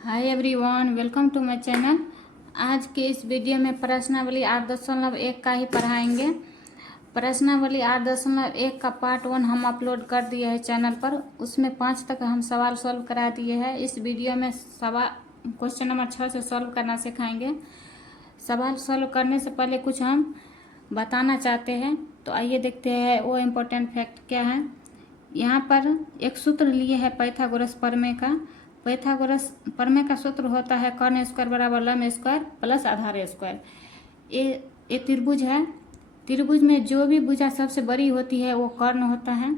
Hi everyone, welcome to my channel. आज के इस वीडियो में प्रश्नावली 8.1 का ही पढ़ाएंगे। प्रश्नावली 8.1 का पार्ट 1 हम अपलोड कर दिए हैं चैनल पर। उसमें 5 तक हम सवाल सॉल्व करा दिए हैं। इस वीडियो में क्वेश्चन नंबर 6 से सॉल्व करना सिखाएंगे। सवाल सॉल्व करने से पहले कुछ हम बताना चाहते हैं, तो आइए देखते हैं वो इम्पोर्टेंट फैक्ट क्या है। यहाँ पर एक सूत्र लिए है पाइथागोरस प्रमेय का। पाइथागोरस प्रमेय का सूत्र होता है कर्ण स्क्वायर बराबर लंब स्क्वायर प्लस आधार स्क्वायर। ये त्रिभुज है। त्रिभुज में जो भी भुजा सबसे बड़ी होती है वो कर्ण होता है।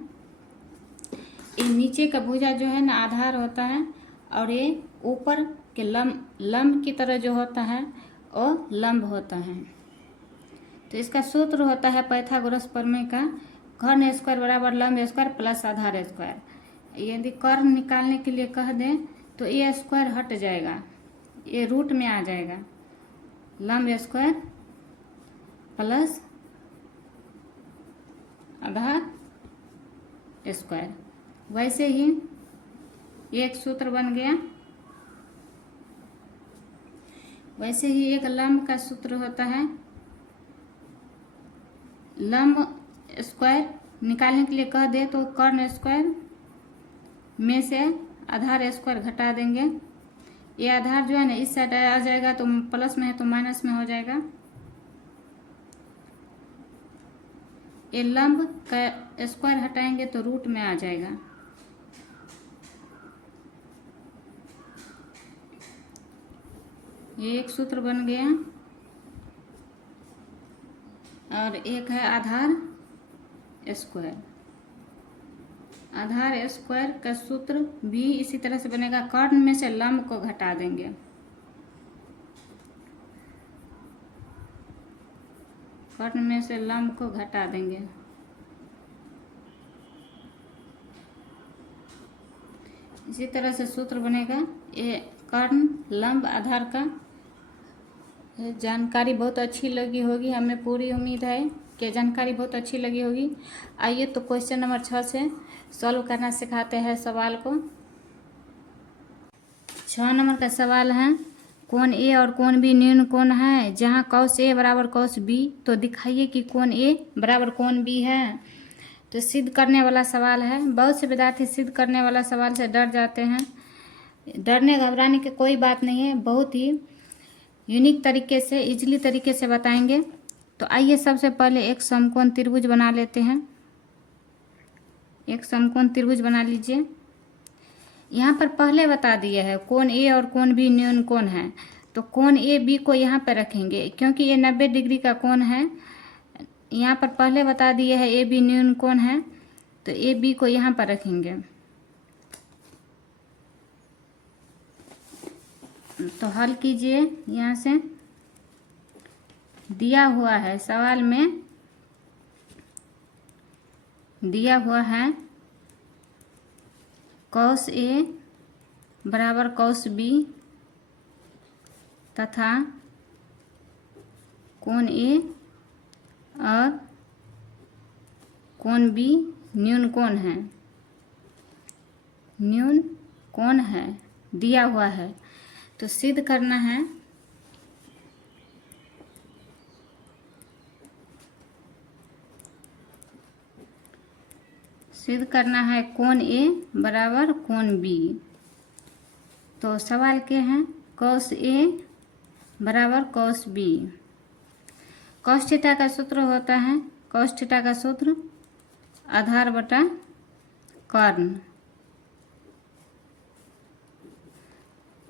ये नीचे का भुजा जो है ना आधार होता है, और ये ऊपर के लंब की तरह जो होता है वो लंब होता है। तो इसका सूत्र होता है पाइथागोरस प्रमेय का कर्ण स्क्वायर बराबर लंब स्क्वायर प्लस आधार स्क्वायर। यदि कर्ण निकालने के लिए कह दें तो ये स्क्वायर हट जाएगा, ये रूट में आ जाएगा। लंब स्क्वायर प्लस आधार स्क्वायर। वैसे ही एक सूत्र बन गया। वैसे ही एक लंब का सूत्र होता है। लंब स्क्वायर निकालने के लिए कह दे तो कर्ण स्क्वायर में से आधार स्क्वायर घटा देंगे। ये आधार जो है ना इस साइड आ जाएगा, तो प्लस में है तो माइनस में हो जाएगा। ये लंब का स्क्वायर हटाएंगे तो रूट में आ जाएगा। ये एक सूत्र बन गया। और एक है आधार स्क्वायर। आधार स्क्वायर का सूत्र भी इसी तरह से बनेगा। कर्ण में से लंब को घटा देंगे। कर्ण में से लंब को घटा देंगे। इसी तरह से सूत्र बनेगा। ये कर्ण लंब आधार का जानकारी बहुत अच्छी लगी होगी, हमें पूरी उम्मीद है कि जानकारी बहुत अच्छी लगी होगी। आइए तो क्वेश्चन नंबर 6 से सॉल्व करना सिखाते हैं सवाल को। 6 नंबर का सवाल है, कोण ए और कोण बी न्यून कोण है जहां कॉस ए बराबर कॉस बी, तो दिखाइए कि कोण ए बराबर कोण बी है। तो सिद्ध करने वाला सवाल है। बहुत से विद्यार्थी सिद्ध करने वाला सवाल से डर जाते हैं। डरने घबराने की कोई बात नहीं है, बहुत ही यूनिक तरीके से इजीली तरीके से बताएंगे। तो आइए सबसे पहले एक समकोण त्रिभुज बना लेते हैं। एक समकोण त्रिभुज बना लीजिए। यहाँ पर पहले बता दिए है कोण ए और कोण बी न्यून कोण है, तो कोण ए बी को यहाँ पर रखेंगे क्योंकि ये 90 डिग्री का कोण है। यहाँ पर पहले बता दिए है ए बी न्यून कोण है, तो ए बी को यहाँ पर रखेंगे। तो हल कीजिए। यहाँ से दिया हुआ है सवाल में, दिया हुआ है कॉस ए बराबर कॉस बी तथा कोण ए और कोण बी न्यून कोण है। न्यून कोण है दिया हुआ है, तो सिद्ध करना है। सिद्ध करना है कोण ए बराबर कोण बी। तो सवाल के हैं कॉस ए बराबर कॉस बी। कॉस थीटा का सूत्र होता है, कॉस थीटा का सूत्र आधार बटा कर्ण।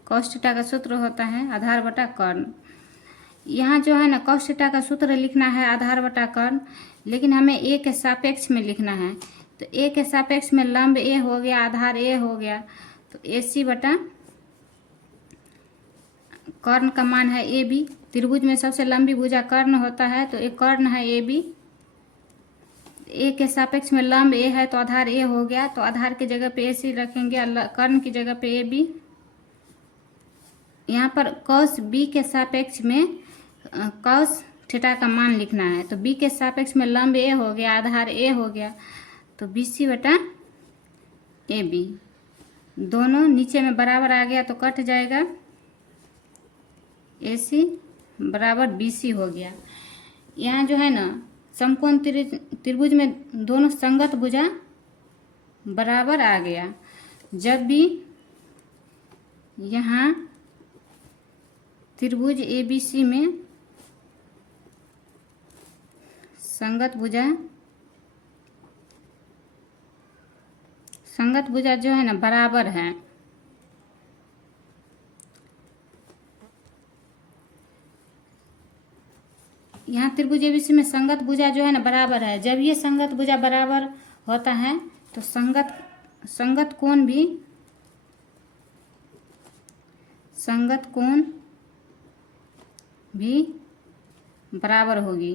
कॉस थीटा का सूत्र होता है आधार बटा कर्ण। यहाँ जो है ना कॉस थीटा का सूत्र लिखना है आधार बटा कर्ण, लेकिन हमें ए के सापेक्ष में लिखना है। तो ए के सापेक्ष में लंब ए हो गया, आधार ए हो गया, तो AC बटा कर्ण का मान है ए बी। त्रिभुज में सबसे लंबी भुजा कर्ण होता है, तो एक कर्ण है ए बी। ए के सापेक्ष में लंब ए है तो आधार ए हो गया, तो आधार की जगह पे AC रखेंगे, कर्ण की जगह पे ए बी। यहाँ पर कॉस बी के सापेक्ष में कॉस थीटा का मान लिखना है, तो बी के सापेक्ष में लंब ए हो गया, आधार ए हो गया, तो BC बटा AB। दोनों नीचे में बराबर आ गया तो कट जाएगा, AC बराबर BC हो गया। यहाँ जो है ना समकोण त्रिभुज में दोनों संगत भुजा बराबर आ गया। जब भी यहाँ त्रिभुज ABC में संगत भुजा जो है ना बराबर है, यहाँ त्रिभुज ABC में संगत भुजा जो है ना बराबर है। जब ये संगत भुजा बराबर होता है तो संगत कोण भी बराबर होगी।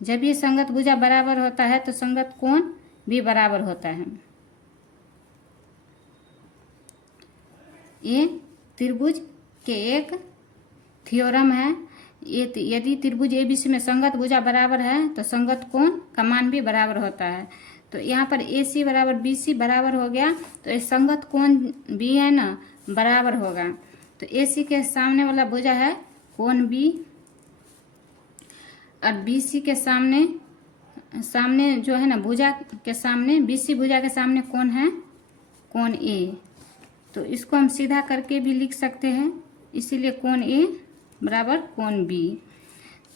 जब ये संगत भुजा बराबर होता है तो संगत कोण भी बराबर होता है। ये त्रिभुज के एक थ्योरम है। यदि त्रिभुज ABC में संगत भुजा बराबर है तो संगत कोण का मान भी बराबर होता है। तो यहाँ पर AC बराबर BC बराबर हो गया, तो ये संगत कोण भी है ना बराबर होगा। तो AC के सामने वाला भुजा है कोण B, और BC के सामने जो है ना भुजा के सामने BC भुजा के सामने कौन है, कोण A। तो इसको हम सीधा करके भी लिख सकते हैं, इसीलिए कोण A बराबर कोण B।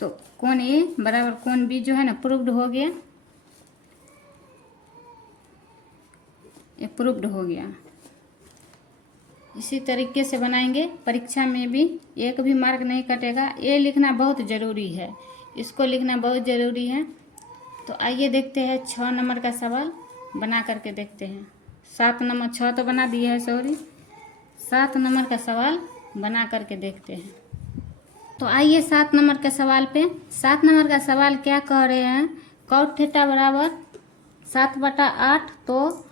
तो कोण A बराबर कोण B जो है ना प्रूव्ड हो गया, ये प्रूव्ड हो गया। इसी तरीके से बनाएंगे, परीक्षा में भी एक भी मार्क नहीं कटेगा। ये लिखना बहुत ज़रूरी है, इसको लिखना बहुत ज़रूरी है। तो आइए देखते हैं 6 नंबर का सवाल बना करके देखते हैं। 7 नंबर 6 तो बना दिया है, सॉरी 7 नंबर का सवाल बना करके देखते हैं। तो आइए 7 नंबर के सवाल पे। 7 नंबर का सवाल क्या कह रहे हैं, cot थीटा बराबर 7/8, तो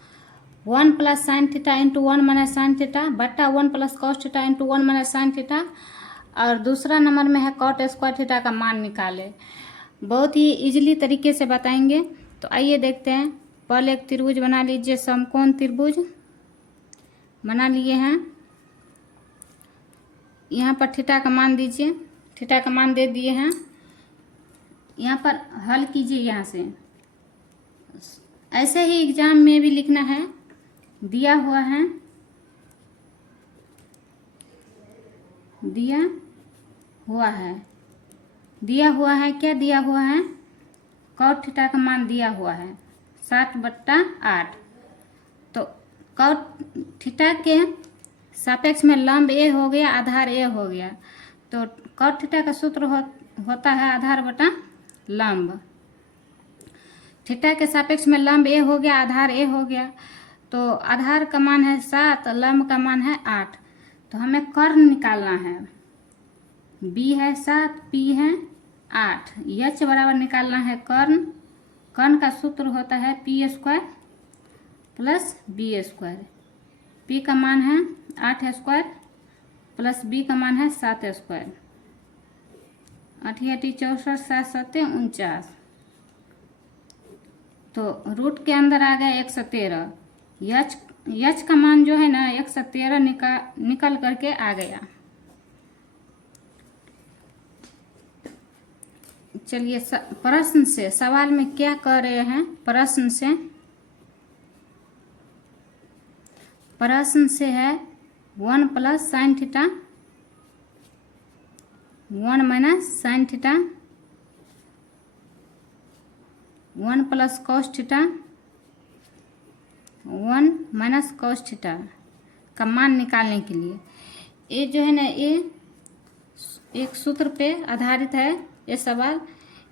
1 + sin theta into 1 - sin theta बटा 1 + cos theta into 1 - sin theta. और दूसरा नंबर में है cot स्क्वायर थीटा का मान निकाले। बहुत ही इजीली तरीके से बताएंगे। तो आइए देखते हैं। पहले एक त्रिभुज बना लीजिए, समकोण त्रिभुज बना लिए हैं। यहाँ पर थीटा का मान दीजिए, थीटा का मान दे दिए हैं। यहाँ पर हल कीजिए, यहाँ से ऐसे ही एग्जाम में भी लिखना है। दिया हुआ है क्या दिया हुआ है, cot थीटा का मान दिया हुआ है 7/8। तो cot थीटा के सापेक्ष में लंब A हो गया, आधार A हो गया। तो cot थीटा का सूत्र होता है आधार बटा लंब। थीटा के सापेक्ष में लंब A हो गया, आधार A हो गया। तो आधार का मान है 7, लंब का मान है 8। तो हमें कर्ण निकालना है। B है 7, P है 8, H बराबर निकालना है कर्ण। कर्ण का सूत्र होता है P² + B²। P का मान है 8² + B का मान है 7²। 8 × 64, 7 × 7 = 49। तो रूट के अंदर आ गया 113। H का मान जो है ना 113 निकल करके आ गया। चलिए प्रश्न से, सवाल में क्या कह रहे हैं, प्रश्न से है 1 + sin theta 1 - sin theta 1 + cos theta 1 - cos theta का मान निकालने के लिए। ये जो है ना ये एक सूत्र पे आधारित है ये सवाल।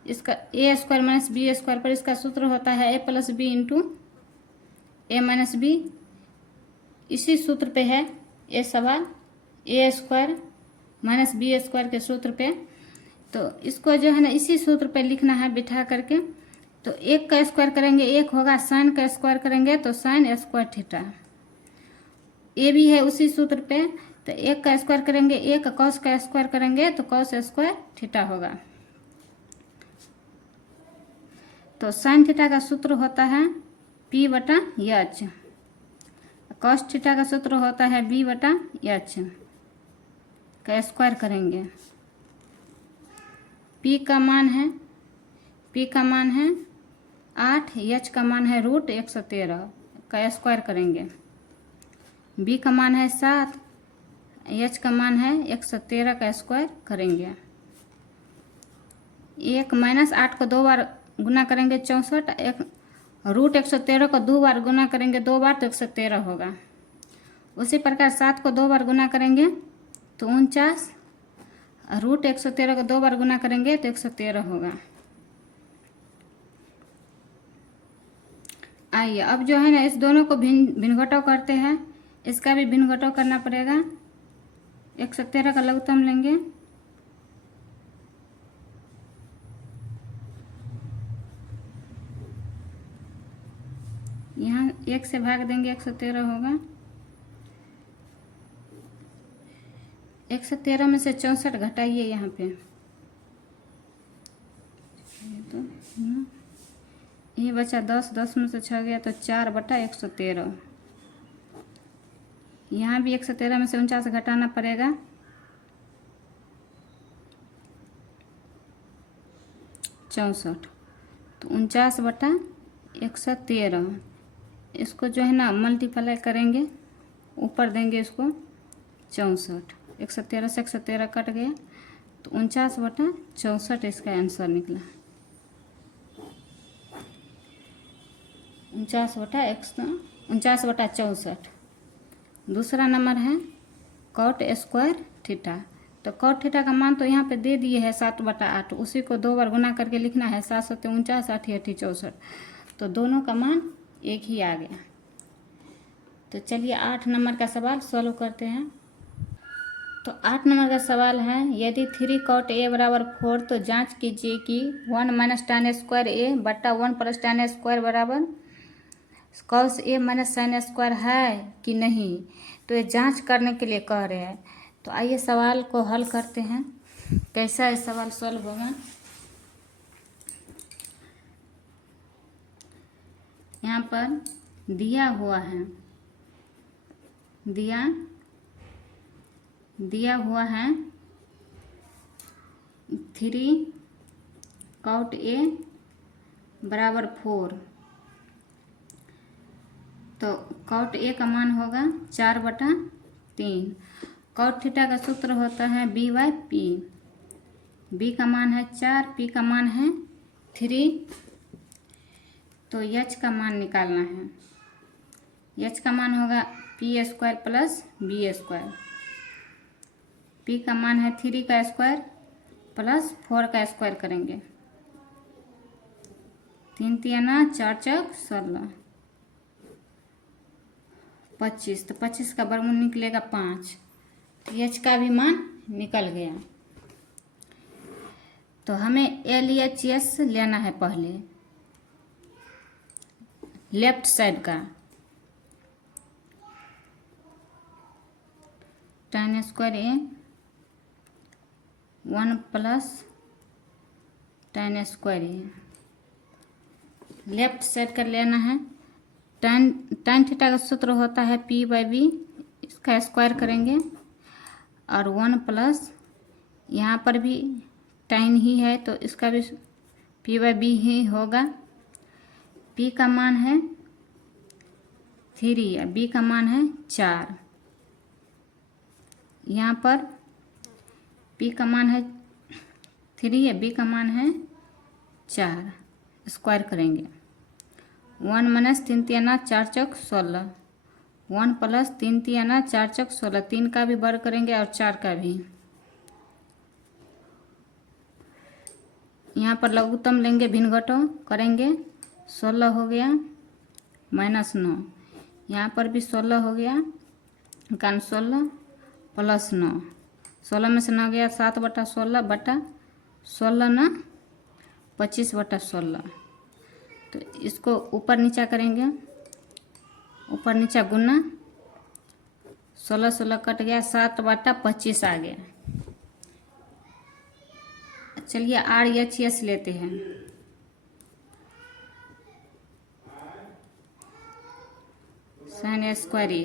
इसका A² - B² पर इसका सूत्र होता है A + B × A - B। इसी सूत्र पे है ये सवाल, A² - B² के सूत्र पे। तो इसको जो है ना इसी सूत्र पे लिखना है बिठा करके। तो 1 का स्क्वायर करेंगे 1 होगा, sin का स्क्वायर करेंगे तो sin² थीटा। ये भी है उसी सूत्र पे। तो 1 का स्क्वायर करेंगे 1, cos का स्क्वायर करेंगे तो cos² थीटा होगा। तो sin थीटा का सूत्र होता है P/H। कॉस थीटा का सूत्र होता है बी बटा एच का स्क्वायर करेंगे। पी का मान है 8, एच का मान है √113 का स्क्वायर करेंगे। बी का मान है 7, एच का मान है 113 का स्क्वायर करेंगे। 1 माइनस 8 को 2 बार गुना करेंगे 64, √113 को 2 बार गुना करेंगे 2 बार तो 113 होगा। उसी प्रकार 7 को 2 बार गुना करेंगे तो 49, √113 को 2 बार गुना करेंगे तो 113 होगा। आइए अब जो है ना इस दोनों को भिन्न घटाव करते हैं। इसका भी भिन्न घटाव करना पड़ेगा। 113 का लघुत्तम लेंगे, यहाँ 1 से भाग देंगे 113 होगा। 113 में से 64 घटाइए यहाँ पे, तो ये बचा 10, 10 में से 6 गया तो 4 बटा 113। यहाँ भी 113 में से 49 घटाना पड़ेगा, 64 तो 49 बटा 113। इसको जो है ना मल्टीप्लाई करेंगे, ऊपर देंगे इसको 64, 113 से 113 कट गया तो 49 बटा 64 इसका आंसर निकला। 49 बटा 64। दूसरा नंबर है कॉट स्क्वायर थीटा। तो कॉट थीटा का मान तो यहाँ पे दे दिए है 7 बटा 8, उसी को 2 बार गुना करके लिखना है। 7 7 49, 8 8 64, तो दोनों का मान एक ही आ गया। तो चलिए 8 नंबर का सवाल सॉल्व करते हैं। तो 8 नंबर का सवाल है, यदि 3 cot a बराबर 4 तो जांच कीजिए कि 1 माइनस tan स्क्वायर ए बटा 1 प्लस tan स्क्वायर बराबर cos a minus sin square है कि नहीं। तो ये जांच करने के लिए कह रहे हैं। तो आइए सवाल को हल करते हैं, कैसा ये सवाल सॉल्व होगा। यहाँ पर दिया हुआ है 3 cot a बराबर 4। तो cot a का मान होगा 4 बटा 3। cot थीटा का सूत्र होता है b/p। b का मान है 4, p का मान है 3। तो h का मान निकालना है। h का मान होगा p square plus b square. p का मान है 3 का स्क्वायर प्लस 4 का स्क्वायर करेंगे। 3 3 4 चौक 16, 25, तो 25 का वर्गमूल निकलेगा 5। तो h का भी मान निकल गया। तो हमें LHS लेना है पहले, लेफ्ट साइड का। tan स्क्वायर ए 1 प्लस tan स्क्वायर ए, लेफ्ट साइड का लेना है। tan थीटा का सूत्र होता है p/b, इसका स्क्वायर करेंगे और 1 प्लस यहाँ पर भी tan ही है तो इसका भी p/b ही होगा। p का मान है 3 और b का मान है 4। यहाँ पर p का मान है 3 है, b का मान है 4, स्क्वायर करेंगे। 1 माइनस 3 3 4 चौक 16, 1 प्लस 3 3 4 चौक 16, 3 का भी वर्ग करेंगे और 4 का भी। यहाँ पर लघुत्तम लेंगे, भिन्न घटाव करेंगे। 16 हो गया माइनस 9, यहाँ पर भी 16 हो गया, कारण 16 प्लस 9, 16 में से 9 गया 7 बटा 16 बटा 16 ना 25 बटा 16। तो इसको ऊपर नीचा करेंगे, ऊपर नीचा गुना, 16 16 कट गया, 7 बटा 25 आ गया। चलिए RHS लेते हैं। साइन ए स्क्वायर ए।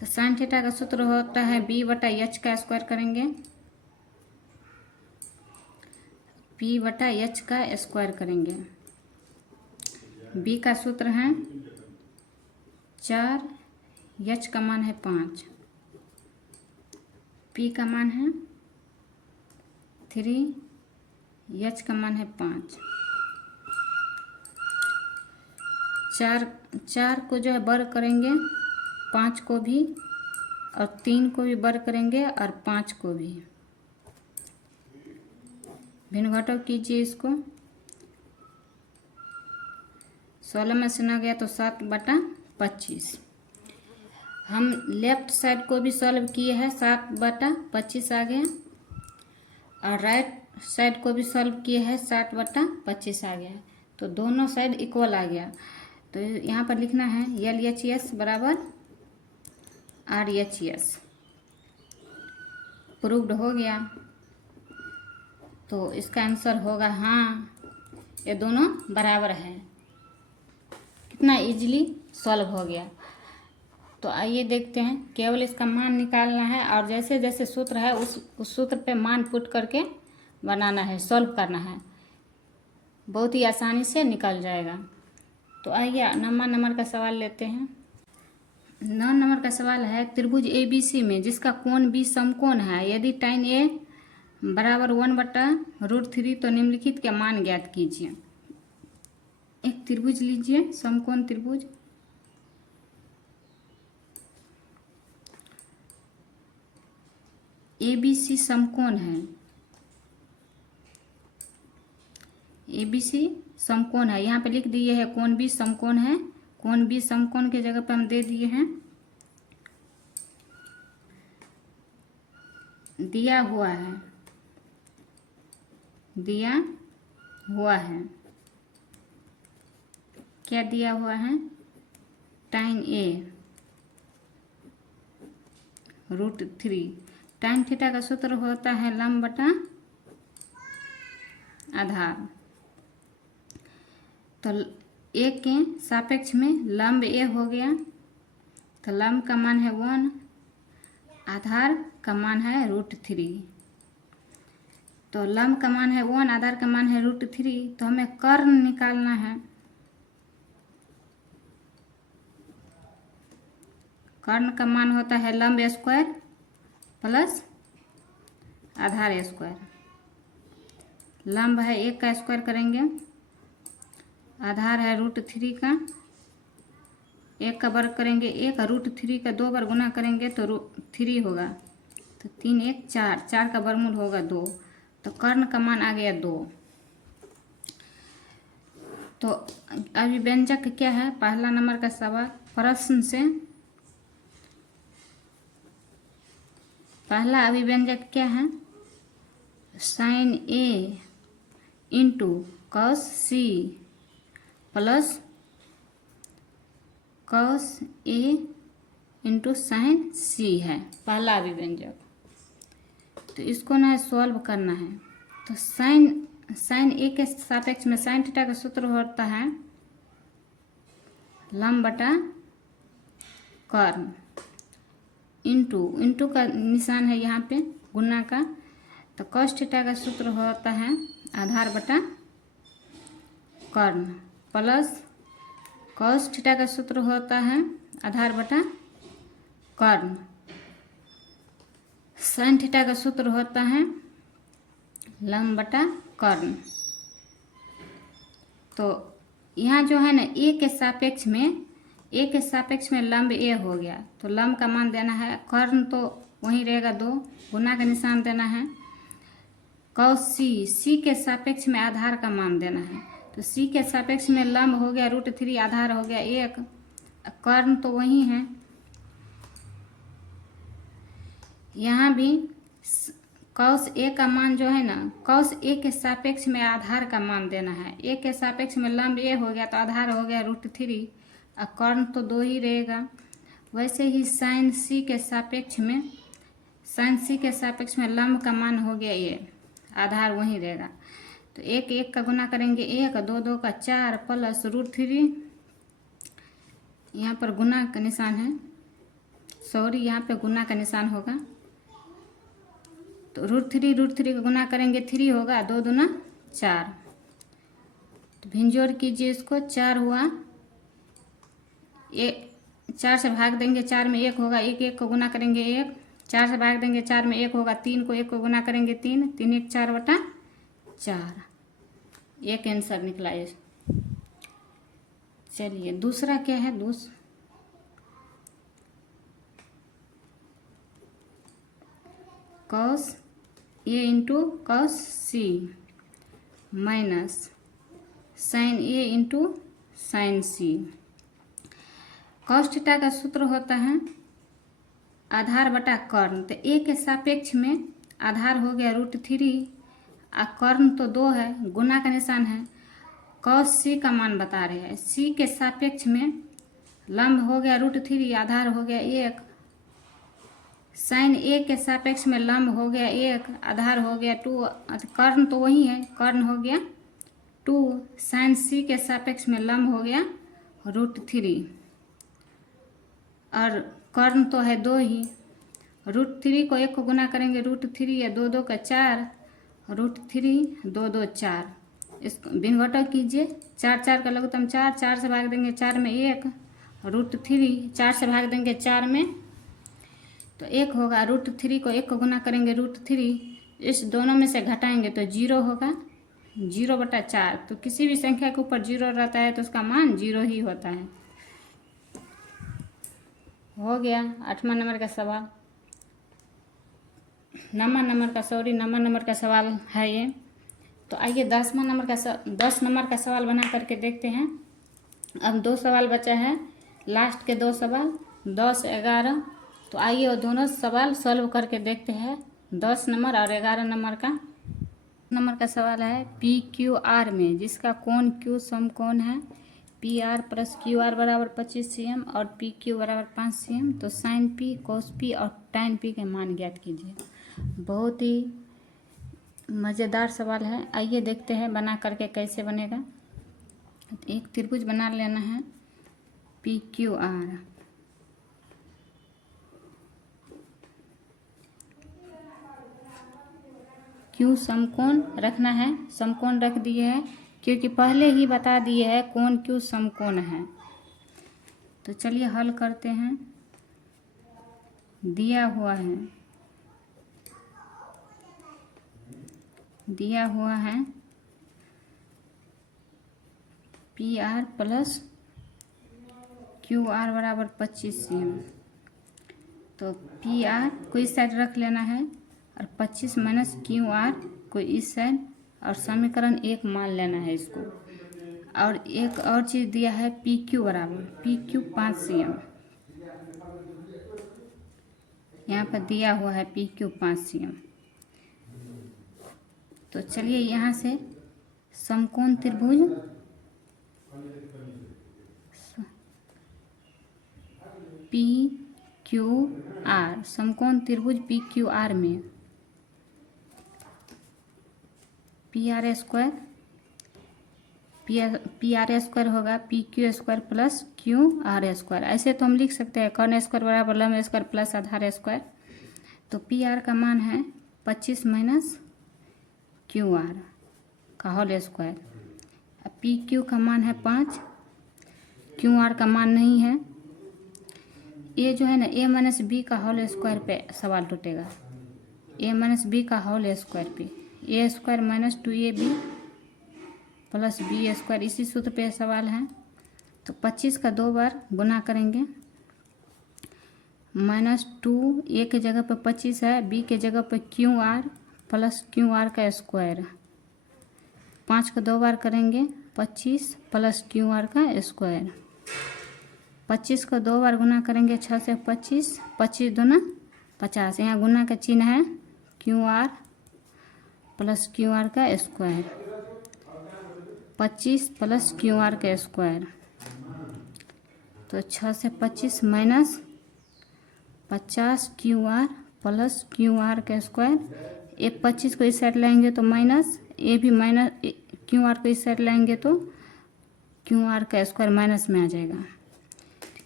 तो साइन थीटा का सूत्र होता है बी बटा एच का स्क्वायर करेंगे, बी बटा एच का स्क्वायर करेंगे। बी का सूत्र है 4, एच का मान है 5, पी का मान है 3, एच का मान है 5। 4 को जो है वर्ग करेंगे, 5 को भी, और 3 को भी वर्ग करेंगे, और 5 को भी। भिन्न घटाव कीजिए इसको। 16 में से ना गया तो 7 बटा 25। हम लेफ्ट साइड को भी सॉल्व किए हैं, 7 बटा 25 आ गया, और राइट साइड को भी सॉल्व किए हैं, 7 बटा 25 आ गया। तो दोनों साइड इक्वल आ गया। तो यहाँ पर लिखना है LHS बराबर RHS। प्रूव्ड हो गया। तो इसका आंसर होगा हाँ, ये दोनों बराबर है। कितना इजीली सॉल्व हो गया। तो आइए देखते हैं, केवल इसका मान निकालना है, और जैसे जैसे सूत्र है उस सूत्र पे मान पुट करके बनाना है, सॉल्व करना है, बहुत ही आसानी से निकल जाएगा। तो आइए 9 नंबर का सवाल लेते हैं। 9 नंबर का सवाल है, त्रिभुज ABC में जिसका कोण B समकोण है, यदि tan A बराबर 1/√3 तो निम्नलिखित के मान ज्ञात कीजिए। एक त्रिभुज लीजिए, समकोण त्रिभुज। ABC समकोण है, ABC समकोण है। यहाँ पे लिख दिए है कोण B समकोण है। कोण B समकोण के जगह पे हम दे दिए हैं, दिया हुआ है, दिया हुआ है। क्या दिया हुआ है? tan A √3। tan थीटा का सूत्र होता है लंब बटा आधार। तो A के सापेक्ष में लंब A हो गया, तो लंब का मान है 1, आधार का मान है √3। तो लंब का मान है 1, आधार का मान है √3। तो हमें कर्ण निकालना है। कर्ण का मान होता है लंब स्क्वायर प्लस आधार स्क्वायर। लंब है 1 का स्क्वायर करेंगे, आधार है √3 का, 1 का वर्ग करेंगे 1, √3 का 2 बार गुना करेंगे तो 3 होगा। तो 3 1 4, 4 का वर्गमूल होगा 2। तो कर्ण का मान आ गया 2। तो अभिव्यंजक क्या है? पहला नंबर का सवाल प्रश्न से, पहला अभिव्यंजक क्या है? sin A into cos C plus cos A into sin C है पहला अभिव्यंजक। तो इसको ना सॉल्व करना है। तो sin A के सापेक्ष में sin थीटा का सूत्र होता है लंब बटा कर्ण, इंटू का निशान है यहाँ पे गुना का। तो cos थीटा का सूत्र होता है आधार बटा कर्ण, प्लस cos थीटा का सूत्र होता है आधार बटा कर्ण। sin थीटा का सूत्र होता है लंब बटा कर्ण। तो यहाँ जो है ना A के सापेक्ष में लंब A हो गया, तो लंब का मान देना है, कर्ण तो वहीं रहेगा 2, गुना का निशान देना है। cos C के सापेक्ष में आधार का मान देना है। तो C के सापेक्ष में लंब हो गया √3, आधार हो गया 1, कर्ण तो वही है। यहाँ भी cos A का मान जो है ना, cos A के सापेक्ष में आधार का मान देना है। A के सापेक्ष में लंब A हो गया तो आधार हो गया √3, और कर्ण तो 2 ही रहेगा। वैसे ही sin C के सापेक्ष में लंब का मान हो गया ये, आधार वहीं रहेगा। तो 1 1 का गुना करेंगे 1, 2 2 का 4 प्लस √3, यहाँ पर गुना का निशान है, सॉरी यहाँ पे गुना का निशान होगा। तो √3 का गुना करेंगे 3 होगा, 2 दूना 4। तो भिंजोर कीजिए इसको, 4 हुआ, 4 से भाग देंगे 4 में 1 होगा, 1 को गुना करेंगे 1, 4 से भाग देंगे 4 में 1 होगा, 3 को 1 को गुना करेंगे 3, 3 1 4 बटा 4, एक आंसर निकला ये। चलिए दूसरा क्या है, cos A into cos C minus sin A into sin C। cos theta का सूत्र होता है आधार बटा कर्ण। तो A के सापेक्ष में आधार हो गया √3 और कर्ण तो 2 है, गुना का निशान है। cos C का मान बता रहे हैं, C के सापेक्ष में लंब हो गया √3, आधार हो गया 1। साइन A के सापेक्ष में लंब हो गया 1, आधार हो गया 2, कर्ण तो वही है, कर्ण हो गया 2। साइन C के सापेक्ष में लंब हो गया √3 और कर्ण तो है 2 ही। √3 को 1 को गुना करेंगे √3 या 2 2 का 4, √3 2 2 4। इसको भिन्न घटाव कीजिए, 4 4 का लघुत्तम 4, 4 से भाग देंगे 4 में 1, √3 4 से भाग देंगे 4 में तो 1 होगा, √3 को 1 को गुना करेंगे √3, इस दोनों में से घटाएंगे तो 0 होगा, 0 बटा 4। तो किसी भी संख्या के ऊपर 0 रहता है तो उसका मान 0 ही होता है। हो गया 8वां नंबर का सवाल। 9वां नंबर का सवाल है ये। तो आइए 10 नंबर का सवाल बना करके देखते हैं। अब 2 सवाल बचा है, लास्ट के 2 सवाल 10 11। तो आइए वो दोनों सवाल सॉल्व करके देखते हैं, 10 नंबर और 11 नंबर का सवाल है PQR में जिसका कोण Q समकोण है, PR प्लस QR बराबर 25 cm और PQ बराबर 5 cm। तो साइन P, cos P और tan P के मान ज्ञात कीजिए। बहुत ही मज़ेदार सवाल है, आइए देखते हैं बना करके कैसे बनेगा। एक त्रिभुज बना लेना है PQR। Q समकोण रखना है, समकोण रख दिए है क्योंकि पहले ही बता दिए है कोण Q समकोण है। तो चलिए हल करते हैं। दिया हुआ है PR प्लस QR बराबर 25 cm। तो PR को इस साइड रख लेना है और 25 माइनस QR को इस साइड, और समीकरण 1 मान लेना है इसको। और एक और चीज़ दिया है PQ बराबर 5 cm। यहाँ पर दिया हुआ है PQ 5 cm। तो चलिए यहाँ से समकोण त्रिभुज PQR, समकोण त्रिभुज PQR में PR स्क्वायर होगा PQ² प्लस QR²। ऐसे तो हम लिख सकते हैं कर्ण स्क्वायर बराबर लंब स्क्वायर प्लस आधार स्क्वायर। तो PR का मान है 25 माइनस QR का होल स्क्वायर। PQ का मान है 5, QR का मान नहीं है। ये जो है ना A माइनस B का होल स्क्वायर पे सवाल टूटेगा, A माइनस B का होल स्क्वायर पे, A² minus 2AB plus B², इसी सूत्र पे सवाल है। तो 25 का 2 बार गुना करेंगे, -2 A के जगह पे 25 है, B के जगह पे QR प्लस QR का स्क्वायर। 5 को 2 बार करेंगे, 25 प्लस QR का स्क्वायर। 25 को 2 बार गुना करेंगे, 6 से 25, 25 दूना 50। यहाँ गुना का चिन्ह है QR प्लस QR का स्क्वायर, 25 प्लस QR का स्क्वायर। तो 6 से 25 माइनस 50 QR प्लस QR का स्क्वायर। ये 25 को इस साइड लाएंगे तो माइनस, ये भी माइनस, QR को इस साइड लाएंगे तो QR का स्क्वायर माइनस में आ जाएगा।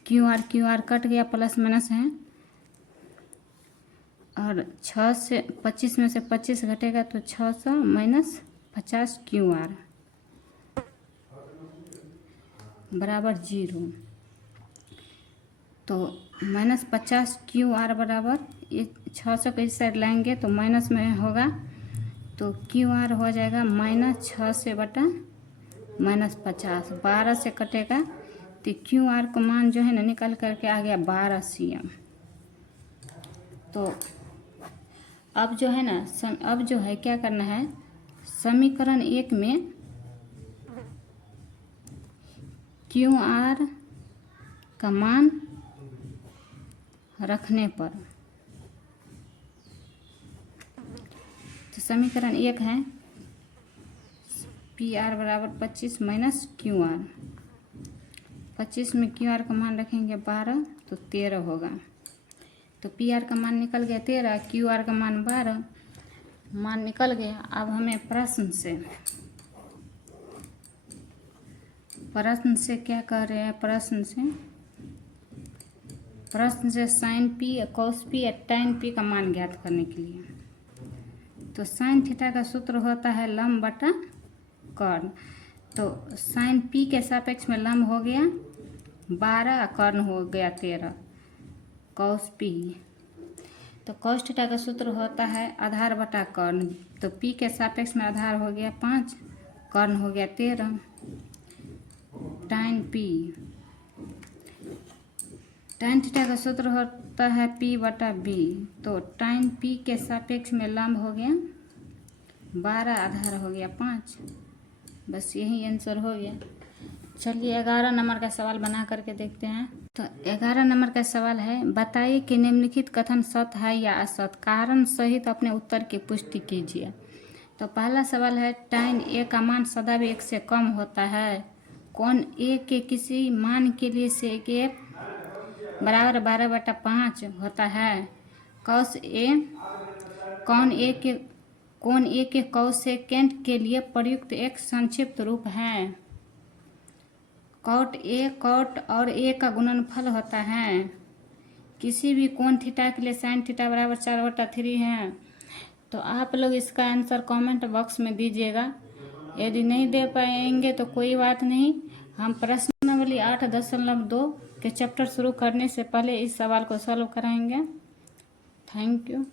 क्यू आर कट गया, प्लस माइनस है, और 6 से 25 में से 25 घटेगा तो 600 माइनस 50 क्यू आर बराबर 0। तो माइनस 50 क्यू आर बराबर, ये 600 को इस साइड लाएंगे तो माइनस में होगा, तो क्यू आर हो जाएगा माइनस 6 से बटा माइनस 50, 12 से कटेगा तो क्यू आर का मान जो है ना निकल करके आ गया 12 CM। तो अब जो है ना अब जो है क्या करना है, समीकरण 1 में क्यू आर का मान रखने पर, तो समीकरण 1 है पी आर बराबर 25 माइनस क्यू आर, 25 में क्यू आर का मान रखेंगे 12 तो 13 होगा। तो पी आर का मान निकल गया 13, क्यू आर का मान 12, मान निकल गया। अब हमें प्रश्न से क्या कह रहे हैं, प्रश्न से साइन पी, कॉस पी या टैन पी का मान ज्ञात करने के लिए। तो साइन थीटा का सूत्र होता है लंब बटा कर्ण। तो साइन पी के सापेक्ष में लंब हो गया 12, कर्ण हो गया 13, कॉस पी। तो कॉस थीटा का सूत्र होता है आधार बटा कर्ण। तो पी के सापेक्ष में आधार हो गया 5, कर्ण हो गया 13, टाइन पी। टाइन थीटा का सूत्र होता है पी बटा बी। तो टाइन पी के सापेक्ष में लंब हो गया 12, आधार हो गया 5। बस यही आंसर हो गया। चलिए 11 नंबर का सवाल बना करके देखते हैं। तो 11 नंबर का सवाल है, बताइए कि निम्नलिखित कथन सत्य है या असत्य, कारण सहित अपने उत्तर की पुष्टि कीजिए। तो पहला सवाल है, टाइन ए का मान सदैव 1 से कम होता है। कौन ए के किसी मान के लिए सेक ए बराबर 12/5 होता है। कौन ए के कॉसेकेंट के लिए प्रयुक्त एक संक्षिप्त रूप है। कॉट और ए का गुणनफल होता है। किसी भी कोण थीटा के लिए साइन थीटा बराबर 4/3 है। तो आप लोग इसका आंसर कमेंट बॉक्स में दीजिएगा। यदि नहीं दे पाएंगे तो कोई बात नहीं, हम प्रश्नावली 8.2 के चैप्टर शुरू करने से पहले इस सवाल को सॉल्व कराएंगे। Thank you.